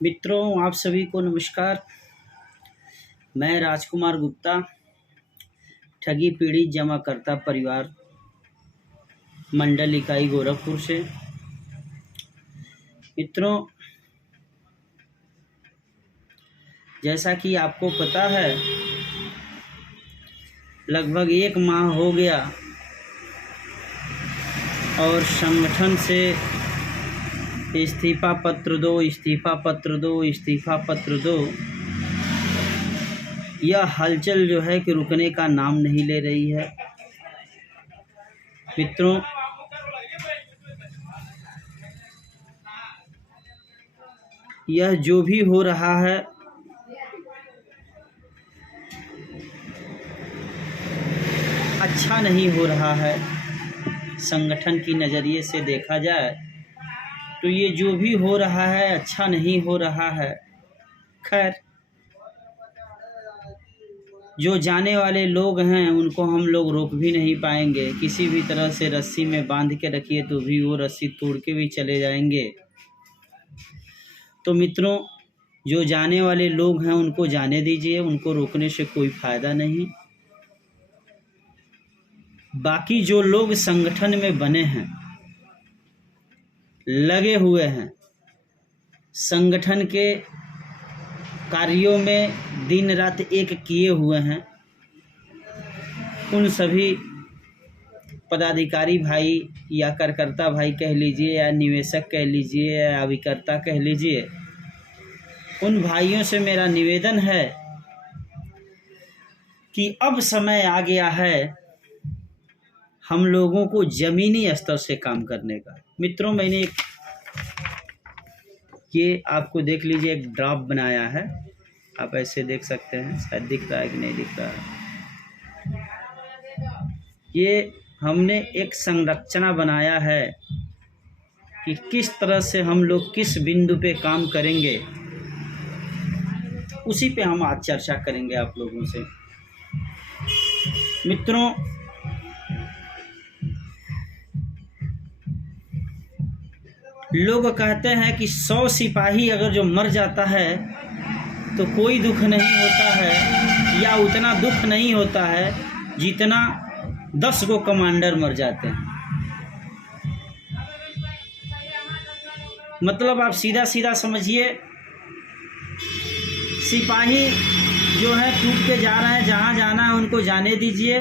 मित्रों, आप सभी को नमस्कार। मैं राजकुमार गुप्ता, ठगी पीड़ित जमाकर्ता परिवार, मंडल इकाई गोरखपुर से। मित्रों, जैसा कि आपको पता है, लगभग 1 माह हो गया और संगठन से इस्तीफा पत्र दो, इस्तीफा पत्र दो, इस्तीफा पत्र दो, यह हलचल जो है कि रुकने का नाम नहीं ले रही है। मित्रों, यह जो भी हो रहा है अच्छा नहीं हो रहा है। संगठन की नज़रिए से देखा जाए तो ये जो भी हो रहा है अच्छा नहीं हो रहा है। खैर, जो जाने वाले लोग हैं उनको हम लोग रोक भी नहीं पाएंगे। किसी भी तरह से रस्सी में बांध के रखिए तो भी वो रस्सी तोड़ के भी चले जाएंगे। तो मित्रों, जो जाने वाले लोग हैं उनको जाने दीजिए, उनको रोकने से कोई फ़ायदा नहीं। बाकी जो लोग संगठन में बने हैं, लगे हुए हैं, संगठन के कार्यों में दिन रात एक किए हुए हैं, उन सभी पदाधिकारी भाई या कार्यकर्ता भाई कह लीजिए, या निवेशक कह लीजिए, या अभिकर्ता कह लीजिए, उन भाइयों से मेरा निवेदन है कि अब समय आ गया है हम लोगों को ज़मीनी स्तर से काम करने का। मित्रों, मैंने ये आपको देख लीजिए एक ड्राफ्ट बनाया है, आप ऐसे देख सकते हैं, शायद दिख रहा है कि नहीं दिख रहा है। ये हमने एक संरचना बनाया है कि किस तरह से हम लोग किस बिंदु पे काम करेंगे, उसी पे हम आज चर्चा करेंगे आप लोगों से। मित्रों, लोग कहते हैं कि 100 सिपाही अगर जो मर जाता है तो कोई दुख नहीं होता है, या उतना दुख नहीं होता है जितना 10 गो कमांडर मर जाते हैं। मतलब आप सीधा सीधा समझिए, सिपाही जो है टूट के जा रहे हैं, जहाँ जाना है उनको जाने दीजिए।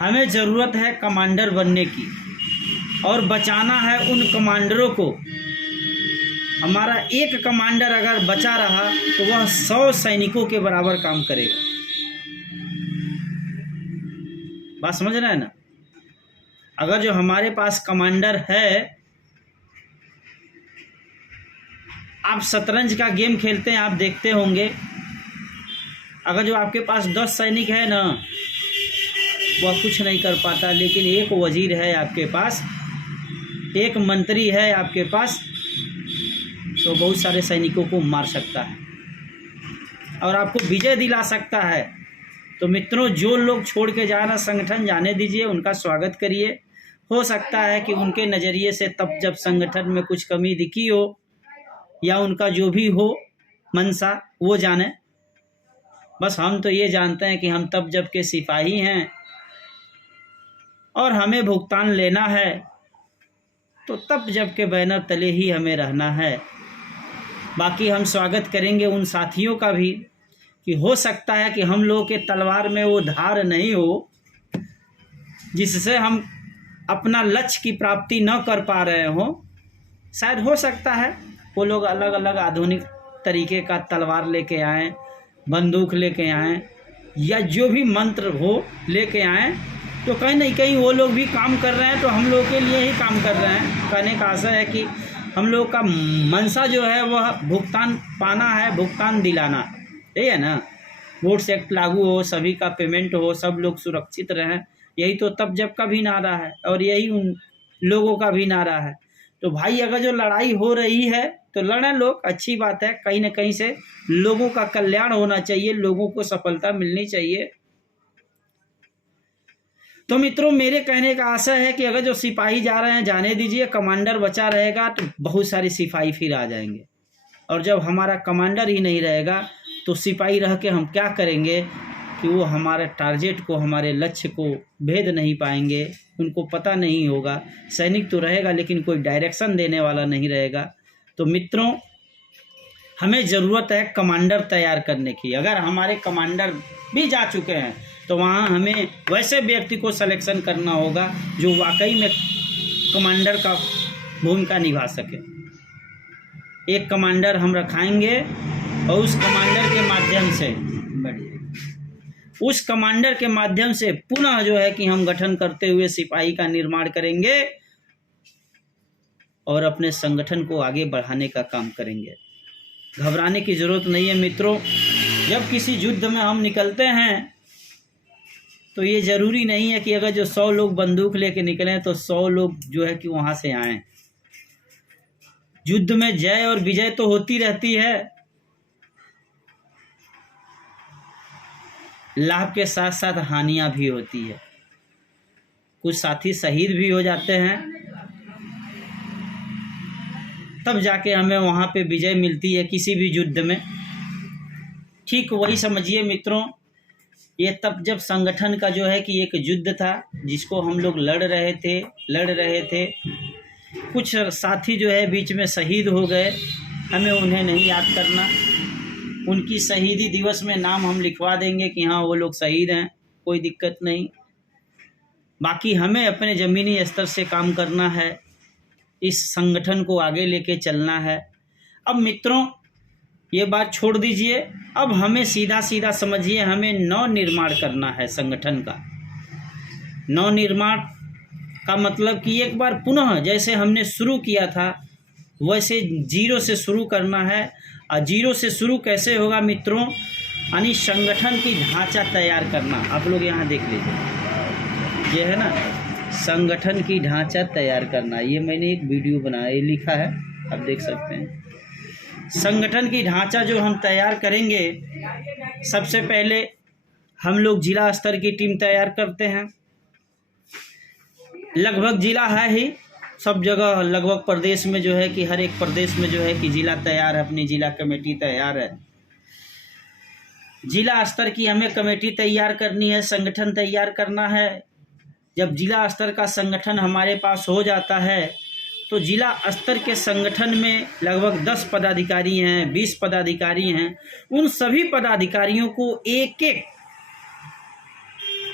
हमें ज़रूरत है कमांडर बनने की और बचाना है उन कमांडरों को। हमारा एक कमांडर अगर बचा रहा तो वह 100 सैनिकों के बराबर काम करेगा। बात समझ रहे हैं ना? अगर जो हमारे पास कमांडर है, आप शतरंज का गेम खेलते हैं, आप देखते होंगे, अगर जो आपके पास 10 सैनिक है ना, वह कुछ नहीं कर पाता, लेकिन एक वजीर है आपके पास, एक मंत्री है आपके पास, तो बहुत सारे सैनिकों को मार सकता है और आपको विजय दिला सकता है। तो मित्रों, जो लोग छोड़ के जा रहे संगठन, जाने दीजिए, उनका स्वागत करिए। हो सकता है कि उनके नज़रिए से तब जब संगठन में कुछ कमी दिखी हो, या उनका जो भी हो मनसा, वो जाने। बस हम तो ये जानते हैं कि हम तब जब के सिपाही हैं और हमें भुगतान लेना है, तो तब जब के बैनर तले ही हमें रहना है। बाकी हम स्वागत करेंगे उन साथियों का भी कि हो सकता है कि हम लोगों के तलवार में वो धार नहीं हो जिससे हम अपना लक्ष्य की प्राप्ति न कर पा रहे हों। शायद हो सकता है वो लोग अलग अलग आधुनिक तरीके का तलवार लेके आएँ, बंदूक लेके आएँ, या जो भी मंत्र हो लेके आएँ, तो कहीं ना कहीं वो लोग भी काम कर रहे हैं, तो हम लोग के लिए ही काम कर रहे हैं। कहने का आशा है कि हम लोग का मंशा जो है वह भुगतान पाना है, भुगतान दिलाना, यही है ना। वोट्स एक्ट लागू हो, सभी का पेमेंट हो, सब लोग सुरक्षित रहें, यही तो तब जब का भी नारा है और यही उन लोगों का भी नारा है। तो भाई, अगर जो लड़ाई हो रही है तो लड़ें लोग, अच्छी बात है। कहीं ना कहीं से लोगों का कल्याण होना चाहिए, लोगों को सफलता मिलनी चाहिए। तो मित्रों, मेरे कहने का आशय है कि अगर जो सिपाही जा रहे हैं जाने दीजिए, कमांडर बचा रहेगा तो बहुत सारे सिपाही फिर आ जाएंगे। और जब हमारा कमांडर ही नहीं रहेगा तो सिपाही रह के हम क्या करेंगे कि वो हमारे टारगेट को, हमारे लक्ष्य को भेद नहीं पाएंगे, उनको पता नहीं होगा। सैनिक तो रहेगा लेकिन कोई डायरेक्शन देने वाला नहीं रहेगा। तो मित्रों, हमें ज़रूरत है कमांडर तैयार करने की। अगर हमारे कमांडर भी जा चुके हैं तो वहाँ हमें वैसे व्यक्ति को सिलेक्शन करना होगा जो वाकई में कमांडर का भूमिका निभा सके। एक कमांडर हम रखाएंगे और उस कमांडर के माध्यम से पुनः जो है कि हम गठन करते हुए सिपाही का निर्माण करेंगे और अपने संगठन को आगे बढ़ाने का काम करेंगे। घबराने की ज़रूरत नहीं है मित्रों। जब किसी युद्ध में हम निकलते हैं तो ये ज़रूरी नहीं है कि अगर जो 100 लोग बंदूक लेके निकलें तो 100 लोग जो है कि वहाँ से आएं। युद्ध में जय और विजय तो होती रहती है, लाभ के साथ साथ हानियां भी होती है। कुछ साथी शहीद भी हो जाते हैं, तब जाके हमें वहाँ पे विजय मिलती है किसी भी युद्ध में। ठीक वही समझिए मित्रों, ये तब जब संगठन का जो है कि एक युद्ध था जिसको हम लोग लड़ रहे थे। कुछ साथी जो है बीच में शहीद हो गए, हमें उन्हें नहीं याद करना। उनकी शहीदी दिवस में नाम हम लिखवा देंगे कि हाँ वो लोग शहीद हैं, कोई दिक्कत नहीं। बाकी हमें अपने ज़मीनी स्तर से काम करना है, इस संगठन को आगे लेके चलना है। अब मित्रों ये बात छोड़ दीजिए, अब हमें सीधा समझिए, हमें नवनिर्माण करना है संगठन का। नवनिर्माण का मतलब कि एक बार पुनः जैसे हमने शुरू किया था वैसे जीरो से शुरू करना है। और जीरो से शुरू कैसे होगा मित्रों, यानी संगठन की ढांचा तैयार करना। आप लोग यहाँ देख लीजिए, ये है ना संगठन की ढांचा तैयार करना। ये मैंने एक वीडियो बनाया, ये लिखा है, आप देख सकते हैं। संगठन की ढांचा जो हम तैयार करेंगे, सबसे पहले हम लोग जिला स्तर की टीम तैयार करते हैं। लगभग जिला है ही सब जगह, लगभग प्रदेश में जो है कि हर एक प्रदेश में जो है कि जिला तैयार है, अपनी जिला कमेटी तैयार है। जिला स्तर की हमें कमेटी तैयार करनी है, संगठन तैयार करना है। जब जिला स्तर का संगठन हमारे पास हो जाता है तो जिला स्तर के संगठन में लगभग 10 पदाधिकारी हैं, 20 पदाधिकारी हैं। उन सभी पदाधिकारियों को एक एक,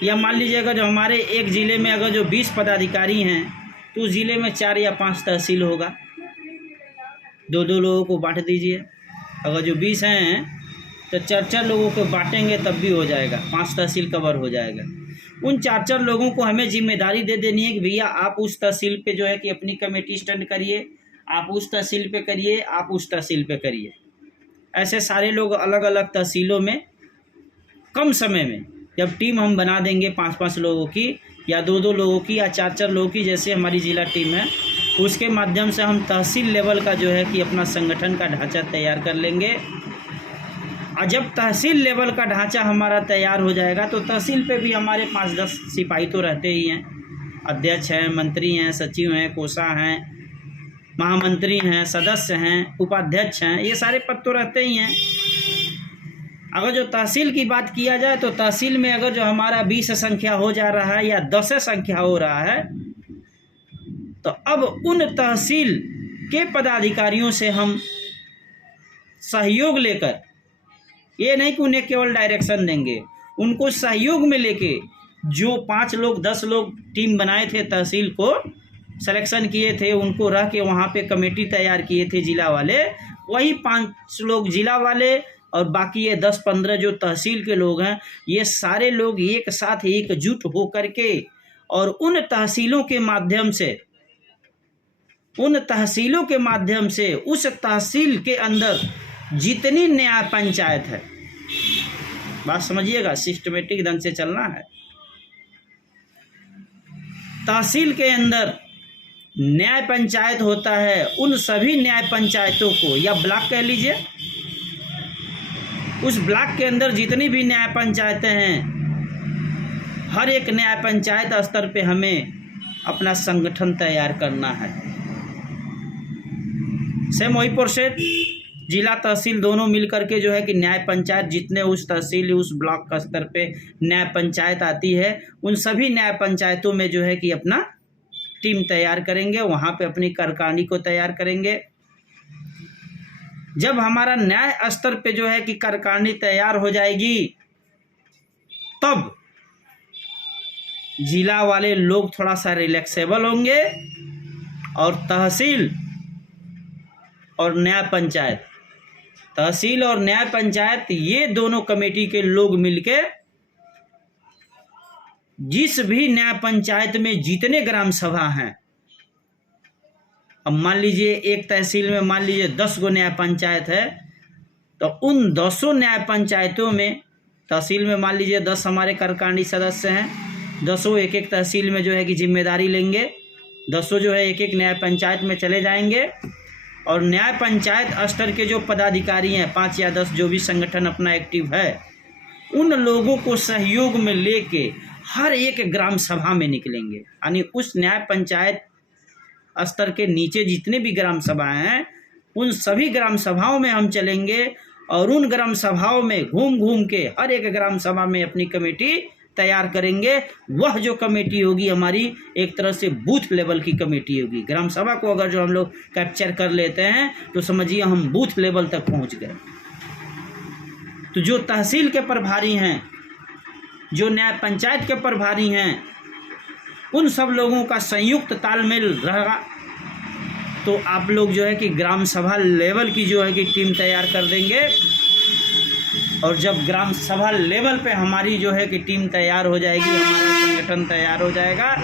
या मान लीजिएगा जो हमारे एक ज़िले में अगर जो 20 पदाधिकारी हैं तो ज़िले में 4 या 5 तहसील होगा, 2-2 लोगों को बांट दीजिए। अगर जो 20 हैं तो 4-4 लोगों को बांटेंगे तब भी हो जाएगा, 5 तहसील कवर हो जाएगा। उन 4-4 लोगों को हमें जिम्मेदारी दे देनी है कि भैया आप उस तहसील पे जो है कि अपनी कमेटी स्टैंड करिए, आप उस तहसील पे करिए, आप उस तहसील पे करिए। ऐसे सारे लोग अलग अलग तहसीलों में कम समय में जब टीम हम बना देंगे 5-5 लोगों की या 2-2 लोगों की या 4-4 लोगों की, जैसे हमारी जिला टीम है, उसके माध्यम से हम तहसील लेवल का जो है कि अपना संगठन का ढांचा तैयार कर लेंगे। और जब तहसील लेवल का ढांचा हमारा तैयार हो जाएगा तो तहसील पे भी हमारे 5-10 सिपाही तो रहते ही हैं। अध्यक्ष हैं, मंत्री हैं, सचिव हैं, कोषा हैं, महामंत्री हैं, सदस्य हैं, उपाध्यक्ष हैं, ये सारे पद तो रहते ही हैं। अगर जो तहसील की बात किया जाए तो तहसील में अगर जो हमारा 20 संख्या हो जा रहा है या 10 संख्या हो रहा है तो अब उन तहसील के पदाधिकारियों से हम सहयोग लेकर, ये नहीं कि उन्हें केवल डायरेक्शन देंगे, उनको सहयोग में लेके जो 5 लोग 10 लोग टीम बनाए थे, तहसील को सिलेक्शन किए थे, उनको रह के वहाँ पे कमेटी तैयार किए थे जिला वाले, वही 5 लोग जिला वाले और बाकी ये 10-15 जो तहसील के लोग हैं, ये सारे लोग एक साथ एकजुट हो करके और उन तहसीलों के माध्यम से उस तहसील के अंदर जितनी न्याय पंचायत है, बात समझिएगा, सिस्टमेटिक ढंग से चलना है। तहसील के अंदर न्याय पंचायत होता है, उन सभी न्याय पंचायतों को, या ब्लॉक कह लीजिए, उस ब्लॉक के अंदर जितनी भी न्याय पंचायतें हैं, हर एक न्याय पंचायत स्तर पे हमें अपना संगठन तैयार करना है। सेम वही प्रोसेस जिला तहसील दोनों मिलकर के जो है कि न्याय पंचायत, जितने उस तहसील उस ब्लॉक का स्तर पे न्याय पंचायत आती है, उन सभी न्याय पंचायतों में जो है कि अपना टीम तैयार करेंगे, वहाँ पे अपनी कार्यकारिणी को तैयार करेंगे। जब हमारा न्याय स्तर पे जो है कि कार्यकारिणी तैयार हो जाएगी, तब जिला वाले लोग थोड़ा सा रिलैक्सेबल होंगे और तहसील और न्याय पंचायत, तहसील और न्याय पंचायत ये दोनों कमेटी के लोग मिलके जिस भी न्याय पंचायत में जितने ग्राम सभा हैं, अब मान लीजिए एक तहसील में मान लीजिए 10 गो न्याय पंचायत है, तो उन 10 न्याय पंचायतों में, तहसील में मान लीजिए 10 हमारे कार्यकारिणी सदस्य हैं, 10 एक एक तहसील में जो है कि जिम्मेदारी लेंगे, 10 जो है एक एक न्याय पंचायत में चले जाएंगे और न्याय पंचायत स्तर के जो पदाधिकारी हैं, 5 या 10 जो भी संगठन अपना एक्टिव है, उन लोगों को सहयोग में लेके हर एक ग्राम सभा में निकलेंगे। यानी उस न्याय पंचायत स्तर के नीचे जितने भी ग्राम सभाएं हैं, उन सभी ग्राम सभाओं में हम चलेंगे और उन ग्राम सभाओं में घूम घूम के हर एक ग्राम सभा में अपनी कमेटी तैयार करेंगे। वह जो कमेटी होगी हमारी एक तरह से बूथ लेवल की कमेटी होगी। ग्राम सभा को अगर जो हम लोग कैप्चर कर लेते हैं तो समझिए हम बूथ लेवल तक पहुंच गए। तो जो तहसील के प्रभारी हैं, जो न्याय पंचायत के प्रभारी हैं, उन सब लोगों का संयुक्त तालमेल रहेगा। तो आप लोग जो है कि ग्राम सभा लेवल की जो है कि टीम तैयार कर देंगे और जब ग्राम सभा लेवल पे हमारी जो है कि टीम तैयार हो जाएगी, हमारा संगठन तैयार हो जाएगा,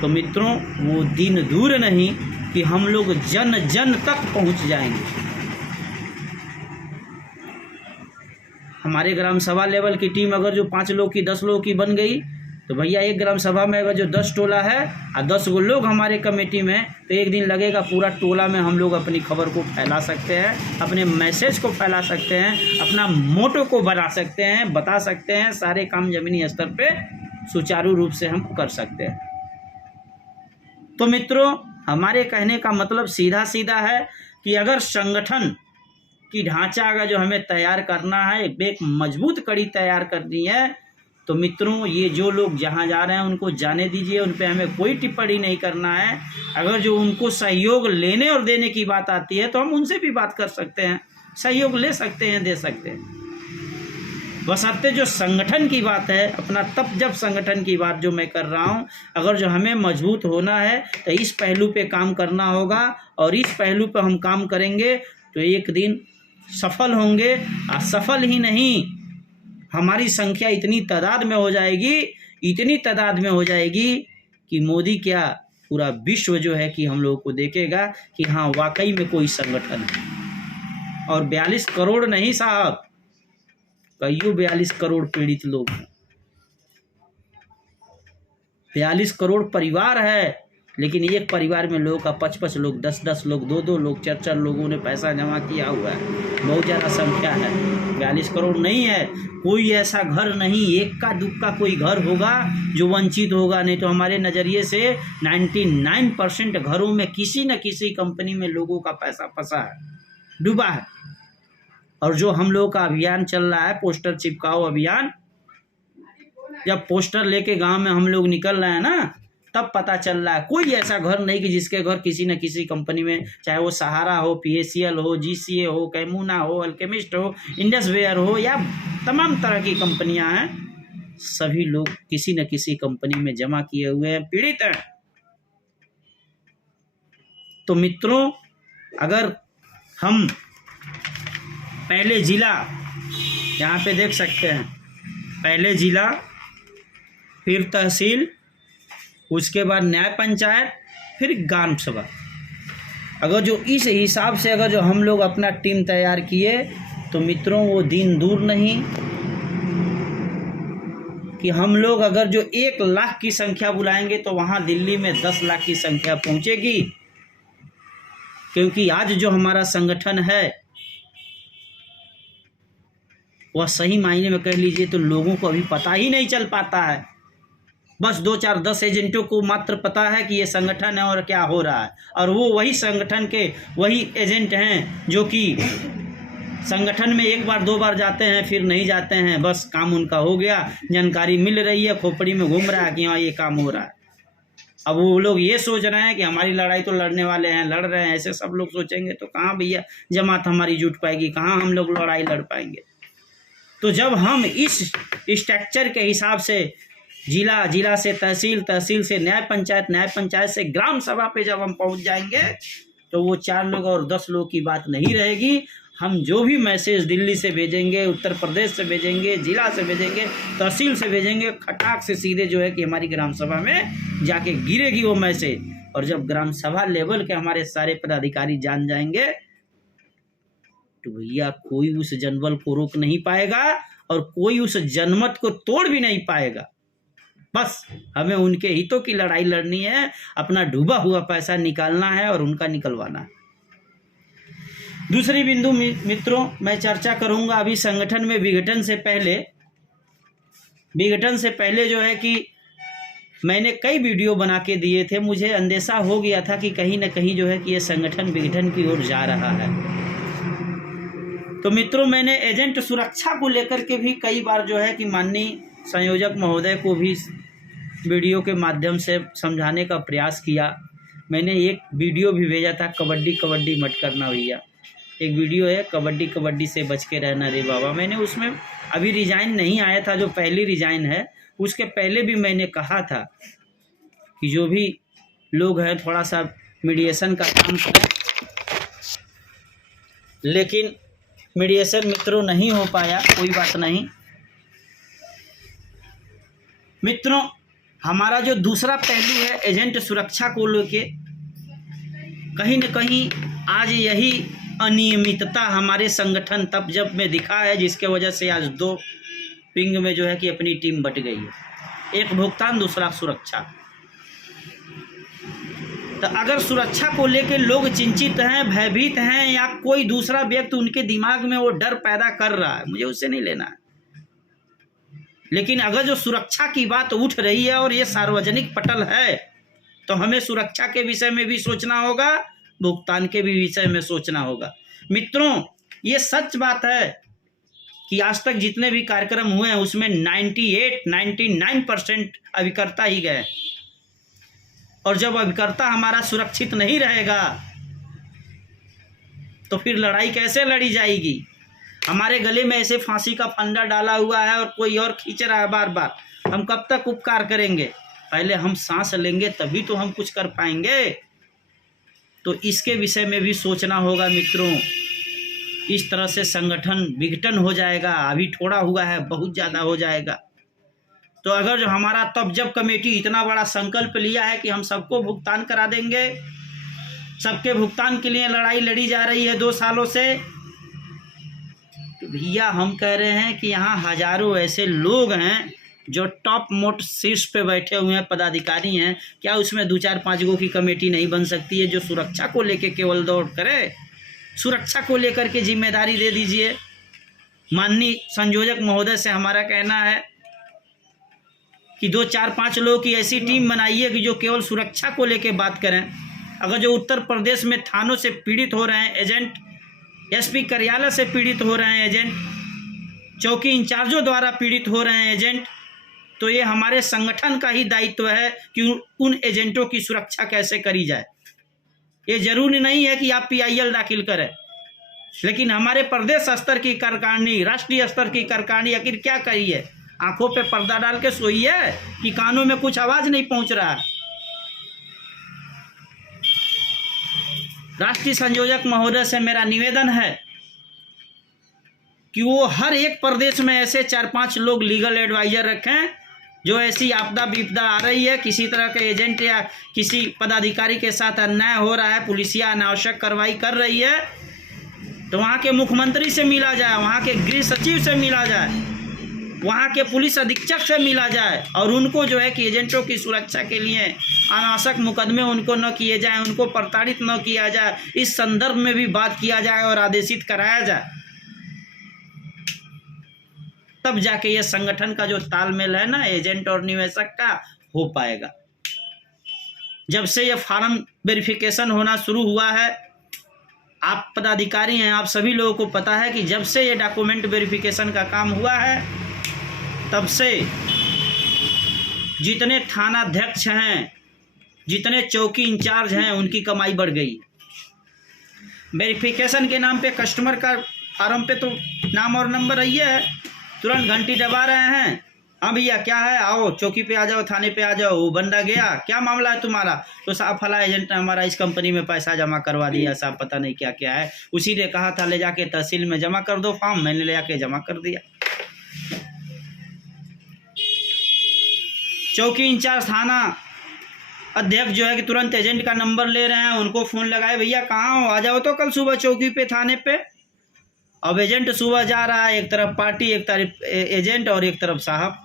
तो मित्रों वो दिन दूर नहीं कि हम लोग जन जन तक पहुंच जाएंगे। हमारे ग्राम सभा लेवल की टीम अगर जो 5 लोग की 10 लोग की बन गई, तो भैया एक ग्राम सभा में अगर जो 10 टोला है और 10 गो लोग हमारे कमेटी में, तो एक दिन लगेगा पूरा टोला में हम लोग अपनी खबर को फैला सकते हैं, अपने मैसेज को फैला सकते हैं, अपना मोटो को बढ़ा सकते हैं, बता सकते हैं। सारे काम जमीनी स्तर पे सुचारू रूप से हम कर सकते हैं। तो मित्रों, हमारे कहने का मतलब सीधा सीधा है कि अगर संगठन की ढांचा अगर जो हमें तैयार करना है, एक मजबूत कड़ी तैयार करनी है, तो मित्रों ये जो लोग जहाँ जा रहे हैं उनको जाने दीजिए, उन पे हमें कोई टिप्पणी नहीं करना है। अगर जो उनको सहयोग लेने और देने की बात आती है तो हम उनसे भी बात कर सकते हैं, सहयोग ले सकते हैं, दे सकते हैं। बशर्ते जो संगठन की बात है अपना, तब जब संगठन की बात जो मैं कर रहा हूँ, अगर जो हमें मजबूत होना है तो इस पहलू पे काम करना होगा और इस पहलू पे हम काम करेंगे तो एक दिन सफल होंगे। और सफल ही नहीं, हमारी संख्या इतनी तादाद में हो जाएगी, इतनी तादाद में हो जाएगी कि मोदी क्या पूरा विश्व जो है कि हम लोगों को देखेगा कि हाँ वाकई में कोई संगठन है। और 42 करोड़ नहीं साहब, कईयों 42 करोड़ पीड़ित लोग हैं, 42 करोड़ परिवार है, लेकिन एक परिवार में लोगों का 55 लोग, 10-10 लोग, 2-2 लोग, 4-4 लोगों ने पैसा जमा किया हुआ है। बहुत ज़्यादा संख्या है, 42 करोड़ नहीं है। कोई ऐसा घर नहीं, एक का दुक्का कोई घर होगा जो वंचित होगा, नहीं तो हमारे नज़रिए से 99% घरों में किसी न किसी कंपनी में लोगों का पैसा फंसा है, डूबा है। और जो हम लोगों का अभियान चल रहा है, पोस्टर चिपकाओ अभियान, जब पोस्टर लेके गाँव में हम लोग निकल रहे हैं ना, तब पता चल रहा है कोई ऐसा घर नहीं कि जिसके घर किसी न किसी कंपनी में, चाहे वो सहारा हो, PACL हो, GCA हो, कैमूना हो, अल्केमिस्ट हो, इंडस वेयर हो, या तमाम तरह की कंपनियां हैं, सभी लोग किसी न किसी कंपनी में जमा किए हुए हैं, पीड़ित हैं। तो मित्रों, अगर हम पहले जिला, यहाँ पे देख सकते हैं, पहले जिला, फिर तहसील, उसके बाद न्याय पंचायत, फिर ग्राम सभा, अगर जो इस हिसाब से अगर जो हम लोग अपना टीम तैयार किए, तो मित्रों वो दिन दूर नहीं कि हम लोग अगर जो 1 लाख की संख्या बुलाएंगे तो वहाँ दिल्ली में 10 लाख की संख्या पहुँचेगी। क्योंकि आज जो हमारा संगठन है वह सही मायने में कह लीजिए तो लोगों को अभी पता ही नहीं चल पाता है। बस 2-4-10 एजेंटों को मात्र पता है कि ये संगठन है और क्या हो रहा है, और वो वही संगठन के वही एजेंट हैं जो कि संगठन में एक बार 2 बार जाते हैं फिर नहीं जाते हैं, बस काम उनका हो गया, जानकारी मिल रही है, खोपड़ी में घूम रहा है कि हाँ ये काम हो रहा है। अब वो लोग ये सोच रहे हैं कि हमारी लड़ाई तो लड़ने वाले हैं, लड़ रहे हैं, ऐसे सब लोग सोचेंगे तो कहाँ भैया जमात हमारी जुट पाएगी, कहाँ हम लोग लड़ाई लड़ पाएंगे। तो जब हम इस स्ट्रक्चर के हिसाब से जिला से तहसील, तहसील से न्याय पंचायत, न्याय पंचायत से ग्राम सभा पे जब हम पहुंच जाएंगे तो वो 4 लोग और 10 लोग की बात नहीं रहेगी। हम जो भी मैसेज दिल्ली से भेजेंगे, उत्तर प्रदेश से भेजेंगे, जिला से भेजेंगे, तहसील से भेजेंगे, खटाक से सीधे जो है कि हमारी ग्राम सभा में जाके गिरेगी वो मैसेज। और जब ग्राम सभा लेवल के हमारे सारे पदाधिकारी जान जाएंगे तो भैया कोई उस जनबल को रोक नहीं पाएगा और कोई उस जनमत को तोड़ भी नहीं पाएगा। बस हमें उनके हितों की लड़ाई लड़नी है, अपना डूबा हुआ पैसा निकालना है और उनका निकलवाना है। दूसरी बिंदु मित्रों मैं चर्चा करूंगा अभी संगठन में विघटन से पहले जो है कि मैंने कई वीडियो बना के दिए थे। मुझे अंदेशा हो गया था कि कहीं ना कहीं जो है कि ये संगठन विघटन की ओर जा रहा है। तो मित्रों मैंने एजेंट सुरक्षा को लेकर के भी कई बार जो है कि माननीय संयोजक महोदय को भी वीडियो के माध्यम से समझाने का प्रयास किया। मैंने एक वीडियो भी भेजा था, कबड्डी कबड्डी मत करना भैया, एक वीडियो है कबड्डी कबड्डी से बच के रहना रे बाबा। मैंने उसमें अभी रिजाइन नहीं आया था, जो पहली रिजाइन है उसके पहले भी मैंने कहा था कि जो भी लोग हैं थोड़ा सा मीडिएशन का काम करें, लेकिन मीडिएशन मित्रों नहीं हो पाया। कोई बात नहीं मित्रों, हमारा जो दूसरा पहलू है एजेंट सुरक्षा को लेके, कहीं न कहीं आज यही अनियमितता हमारे संगठन तब जब में दिखा है, जिसके वजह से आज 2 विंग में जो है कि अपनी टीम बट गई है। एक भुगतान, दूसरा सुरक्षा। तो अगर सुरक्षा को लेके लोग चिंतित हैं, भयभीत हैं, या कोई दूसरा व्यक्ति उनके दिमाग में वो डर पैदा कर रहा है, मुझे उससे नहीं लेना है। लेकिन अगर जो सुरक्षा की बात उठ रही है और ये सार्वजनिक पटल है, तो हमें सुरक्षा के विषय में भी सोचना होगा, भुगतान के भी विषय में सोचना होगा। मित्रों ये सच बात है कि आज तक जितने भी कार्यक्रम हुए हैं उसमें 99% अभिकर्ता ही गए। और जब अभिकर्ता हमारा सुरक्षित नहीं रहेगा तो फिर लड़ाई कैसे लड़ी जाएगी। हमारे गले में ऐसे फांसी का फंदा डाला हुआ है और कोई और खींच रहा है बार बार, हम कब तक उपकार करेंगे। पहले हम सांस लेंगे तभी तो हम कुछ कर पाएंगे। तो इसके विषय में भी सोचना होगा मित्रों। इस तरह से संगठन विघटन हो जाएगा, अभी थोड़ा हुआ है, बहुत ज़्यादा हो जाएगा। तो अगर जो हमारा तब जब कमेटी इतना बड़ा संकल्प लिया है कि हम सबको भुगतान करा देंगे, सबके भुगतान के लिए लड़ाई लड़ी जा रही है 2 सालों से, तो भैया हम कह रहे हैं कि यहाँ हजारों ऐसे लोग हैं जो टॉप मोस्ट शीर्ष पे बैठे हुए हैं, पदाधिकारी हैं। क्या उसमें 2-4-5 गो की कमेटी नहीं बन सकती है जो सुरक्षा को लेके केवल दौड़ करे? सुरक्षा को लेकर के जिम्मेदारी दे दीजिए। माननीय संयोजक महोदय से हमारा कहना है कि 2-4-5 लोगों की ऐसी टीम बनाइए कि जो केवल सुरक्षा को लेके बात करें। अगर जो उत्तर प्रदेश में थानों से पीड़ित हो रहे हैं एजेंट, एसपी कार्यालय से पीड़ित हो रहे हैं एजेंट, चौकी इंचार्जों द्वारा पीड़ित हो रहे हैं एजेंट, तो ये हमारे संगठन का ही दायित्व है कि उन एजेंटों की सुरक्षा कैसे करी जाए। ये जरूरी नहीं है कि आप PIL दाखिल करें, लेकिन हमारे प्रदेश स्तर की कार्यकारिणी, राष्ट्रीय स्तर की कार्यकारिणी आखिर क्या करी है? आंखों पे पर्दा डाल के सोई है कि कानों में कुछ आवाज नहीं पहुंच रहा है? राष्ट्रीय संयोजक महोदय से मेरा निवेदन है कि वो हर एक प्रदेश में ऐसे 4-5 लोग लीगल एडवाइजर रखें, जो ऐसी आपदा विपदा आ रही है, किसी तरह के एजेंट या किसी पदाधिकारी के साथ अन्याय हो रहा है, पुलिसिया अनावश्यक कार्रवाई कर रही है, तो वहाँ के मुख्यमंत्री से मिला जाए, वहाँ के गृह सचिव से मिला जाए, वहाँ के पुलिस अधीक्षक से मिला जाए और उनको जो है कि एजेंटों की सुरक्षा के लिए अनावश्यक मुकदमे उनको न किए जाएं, उनको प्रताड़ित न किया जाए, इस संदर्भ में भी बात किया जाए और आदेशित कराया जाए। तब जाके ये संगठन का जो तालमेल है ना एजेंट और निवेशक का हो पाएगा। जब से ये फार्म वेरिफिकेशन होना शुरू हुआ है, आप पदाधिकारी हैं, आप सभी लोगों को पता है कि जब से ये डॉक्यूमेंट वेरिफिकेशन का काम हुआ है तब से जितने थानाध्यक्ष हैं, जितने चौकी इंचार्ज हैं, उनकी कमाई बढ़ गई। वेरिफिकेशन के नाम पे कस्टमर का फार्म पे तो नाम और नंबर रही है, तुरंत घंटी दबा रहे हैं, हाँ भैया क्या है, आओ चौकी पे आ जाओ, थाने पे आ जाओ, वो बंदा गया, क्या मामला है तुम्हारा, तो साहब फला एजेंट ने हमारा इस कंपनी में पैसा जमा करवा दिया साहब, पता नहीं क्या क्या है, उसी ने कहा था ले जाके तहसील में जमा कर दो फॉर्म, मैंने ले जाके जमा कर दिया। चौकी इंचार्ज थाना अध्यक्ष जो है कि तुरंत एजेंट का नंबर ले रहे हैं, उनको फ़ोन लगाए, भैया कहाँ हो, आ जाओ तो कल सुबह चौकी पे, थाने पे। अब एजेंट सुबह जा रहा है, एक तरफ पार्टी, एक तरफ एजेंट और एक तरफ साहब,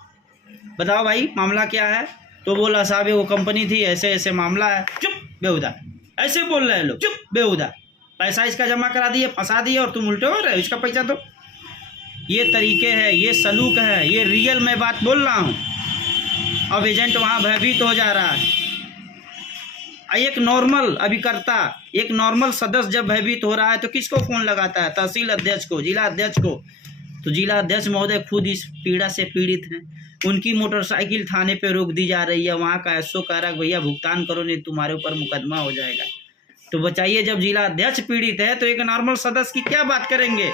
बताओ भाई मामला क्या है, तो बोला साहब ये वो कंपनी थी, ऐसे ऐसे मामला है। चुप बेहुदा, ऐसे बोल रहे हैं लोग, चुप बेहुदा, पैसा इसका जमा करा दिए, फंसा दिए और तुम उल्टे हो रहे हो, इसका पैसा दो। ये तरीके है, ये सलूक है, ये रियल मैं बात बोल रहा हूँ। अब एजेंट वहाँ भयभीत हो जा रहा है। एक नॉर्मल अभिकर्ता, एक नॉर्मल सदस्य जब भयभीत हो रहा है तो किसको फ़ोन लगाता है, तहसील अध्यक्ष को, जिला अध्यक्ष को। तो जिला अध्यक्ष महोदय खुद इस पीड़ा से पीड़ित हैं, उनकी मोटरसाइकिल थाने पे रोक दी जा रही है, वहाँ का एसओ कह रहा है भैया भुगतान करो नहीं तुम्हारे ऊपर मुकदमा हो जाएगा। तो बताइए जब जिला अध्यक्ष पीड़ित है तो एक नॉर्मल सदस्य की क्या बात करेंगे।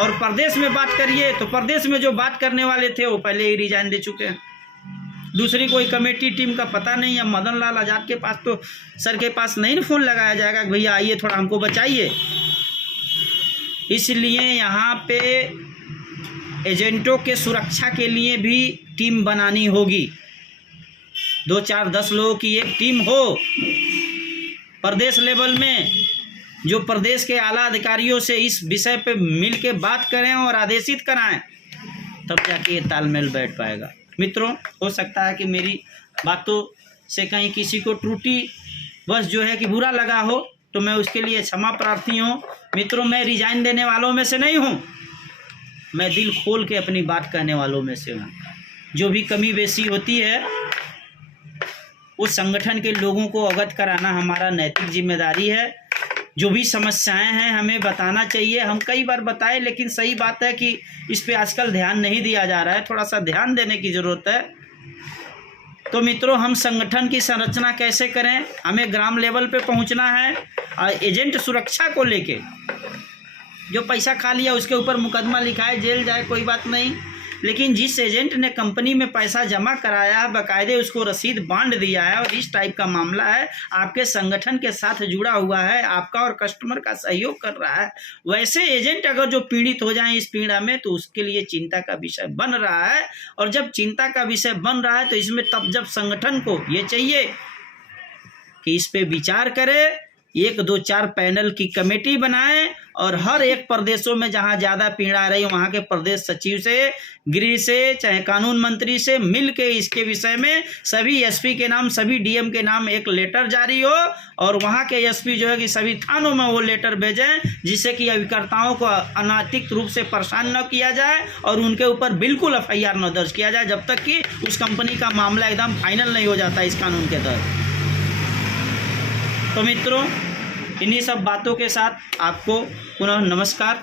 और प्रदेश में बात करिए तो प्रदेश में जो बात करने वाले थे वो पहले ही रिजाइन दे चुके हैं, दूसरी कोई कमेटी टीम का पता नहीं है। मदन लाल आज़ाद के पास तो सर के पास नहीं ना फ़ोन लगाया जाएगा कि भैया आइए थोड़ा हमको बचाइए। इसलिए यहाँ पे एजेंटों के सुरक्षा के लिए भी टीम बनानी होगी, 2 4 10 लोगों की एक टीम हो प्रदेश लेवल में, जो प्रदेश के आला अधिकारियों से इस विषय पे मिल के बात करें और आदेशित कराएं, तब जाके ये तालमेल बैठ पाएगा। मित्रों, हो सकता है कि मेरी बातों से कहीं किसी को त्रुटि बस जो है कि बुरा लगा हो, तो मैं उसके लिए क्षमा प्रार्थी हूँ। मित्रों, मैं रिजाइन देने वालों में से नहीं हूँ, मैं दिल खोल के अपनी बात कहने वालों में से हूँ। जो भी कमी बेसी होती है उस संगठन के लोगों को अवगत कराना हमारा नैतिक जिम्मेदारी है। जो भी समस्याएं हैं हमें बताना चाहिए, हम कई बार बताए, लेकिन सही बात है कि इस पे आजकल ध्यान नहीं दिया जा रहा है, थोड़ा सा ध्यान देने की ज़रूरत है। तो मित्रों, हम संगठन की संरचना कैसे करें, हमें ग्राम लेवल पे पहुंचना है। एजेंट सुरक्षा को लेके जो पैसा खा लिया उसके ऊपर मुकदमा लिखाए, जेल जाए, कोई बात नहीं, लेकिन जिस एजेंट ने कंपनी में पैसा जमा कराया, बाकायदे उसको रसीद बांध दिया है और इस टाइप का मामला है, आपके संगठन के साथ जुड़ा हुआ है, आपका और कस्टमर का सहयोग कर रहा है, वैसे एजेंट अगर जो पीड़ित हो जाए इस पीड़ा में, तो उसके लिए चिंता का विषय बन रहा है। और जब चिंता का विषय बन रहा है तो इसमें तब जब संगठन को ये चाहिए कि इस पे विचार करे, 1 2 4 पैनल की कमेटी बनाएं और हर एक प्रदेशों में जहां ज़्यादा पीड़ा आ रही है वहां के प्रदेश सचिव से, गृह से, चाहे कानून मंत्री से मिल के इसके विषय में सभी एसपी के नाम, सभी डीएम के नाम एक लेटर जारी हो और वहां के एसपी जो है कि सभी थानों में वो लेटर भेजें, जिससे कि अभिकर्ताओं को अनैतिक रूप से परेशान न किया जाए और उनके ऊपर बिल्कुल FIR न दर्ज किया जाए जब तक कि उस कंपनी का मामला एकदम फाइनल नहीं हो जाता इस कानून के तहत। तो मित्रों, इन्हीं सब बातों के साथ आपको पुनः नमस्कार।